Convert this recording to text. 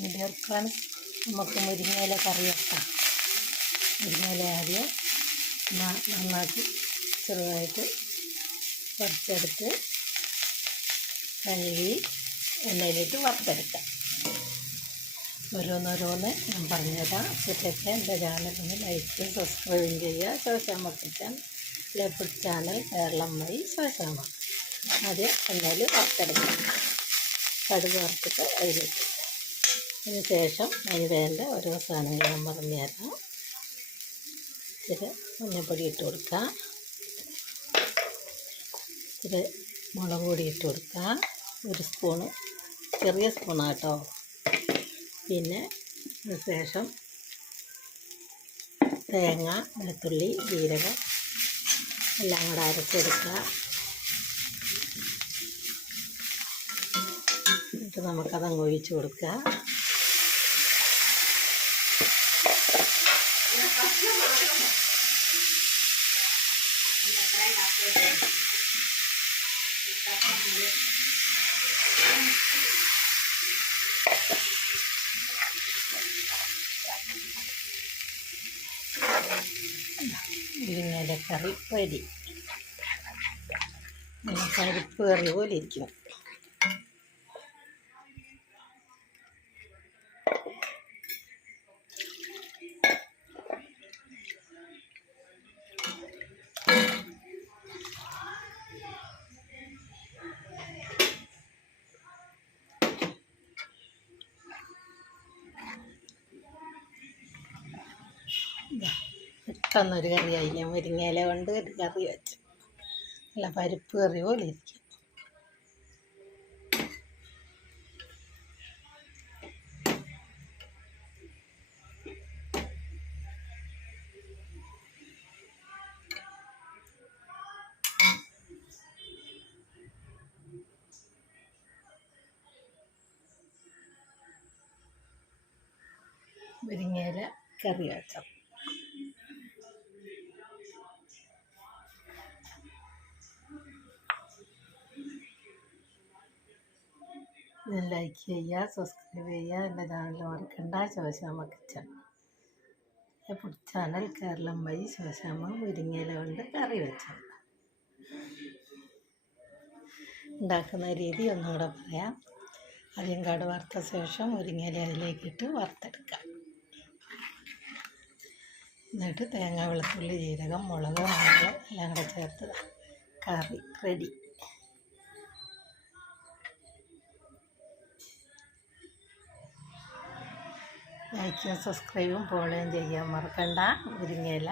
Video ചേർക്കാൻ നമുക്ക് മുരിങ്ങയില കറി വെക്കാം മുരിങ്ങയില ആദ്യം നന്നാക്കി ചെറുതായിട്ട് വറുത്തെടുത്ത് കഴുകി എണ്ണയിലിട്ട് വറുത്തെടുക്കാം. ഓരോന്നോരോന്ന് ഞാൻ പറഞ്ഞുതരാം. ഇതൊക്കെ എന്റെ ചാനലിന് ലൈക്കും സബ്സ്ക്രൈബും ചെയ്യുക. ശോശാമ കിച്ചൻ ലെഫ്റ്റ് ചാനൽ കേരളം വഴി ശോശാമ ആദ്യം എണ്ണയിൽ വറുത്തെടുക്കാം. കടുക് വറുത്തിട്ട് അതിലിട്ട് അതിന് ശേഷം അതിന് വേണ്ട ഓരോ സാധനങ്ങൾ ഞാൻ പറഞ്ഞു തരാം. ഇച്ചിരി മഞ്ഞപ്പൊടി ഇട്ട് കൊടുക്കാം. ഇച്ചിരി മുളക് പൊടി ഇട്ട് കൊടുക്കാം. ഒരു സ്പൂണ് ചെറിയ സ്പൂണാട്ടോ. പിന്നെ അതിന് ശേഷം തേങ്ങ വെളുത്തുള്ളി ജീരകം എല്ലാം കൂടെ അരച്ചെടുക്കുക എന്നിട്ട് നമുക്കതങ്ങ് ഒഴിച്ച് കൊടുക്കുക മുരിങ്ങയിലക്കറി നല്ല പരിപ്പ് കറി പോലെ ഇരിക്കും പെട്ടെന്നൊരു കറി കഴിക്കാം മുരിങ്ങയില കൊണ്ട് ഒരു കറി വെച്ച്. നല്ല പരിപ്പ് കറി പോലെ ഇരിക്കും. മുരിങ്ങയില കറി വെച്ചത് ലൈക്ക് ചെയ്യുക സബ്സ്ക്രൈബ് ചെയ്യുക എന്റെ ചാനൽ മറക്കണ്ട. Shoshamma kitchen food channel Keralam വഴി ശോശാമ മുരിങ്ങയില കൊണ്ട് കറി വെച്ചത്. ഉണ്ടാക്കുന്ന രീതി ഒന്നുകൂടെ പറയാം. ആദ്യം കട വറുത്ത ശേഷം മുരിങ്ങയില അതിലേക്കിട്ട് വറുത്തെടുക്കാം. എന്നിട്ട് തേങ്ങ വെളുത്തുള്ളി ജീരകം മുളക് മഞ്ഞൾ എല്ലാം കൂടെ ചേർത്ത് കറി റെഡി ലൈക്കും സബ്സ്ക്രൈബും ഫോളോയും ചെയ്യാൻ മറക്കണ്ട. മുരിങ്ങയില.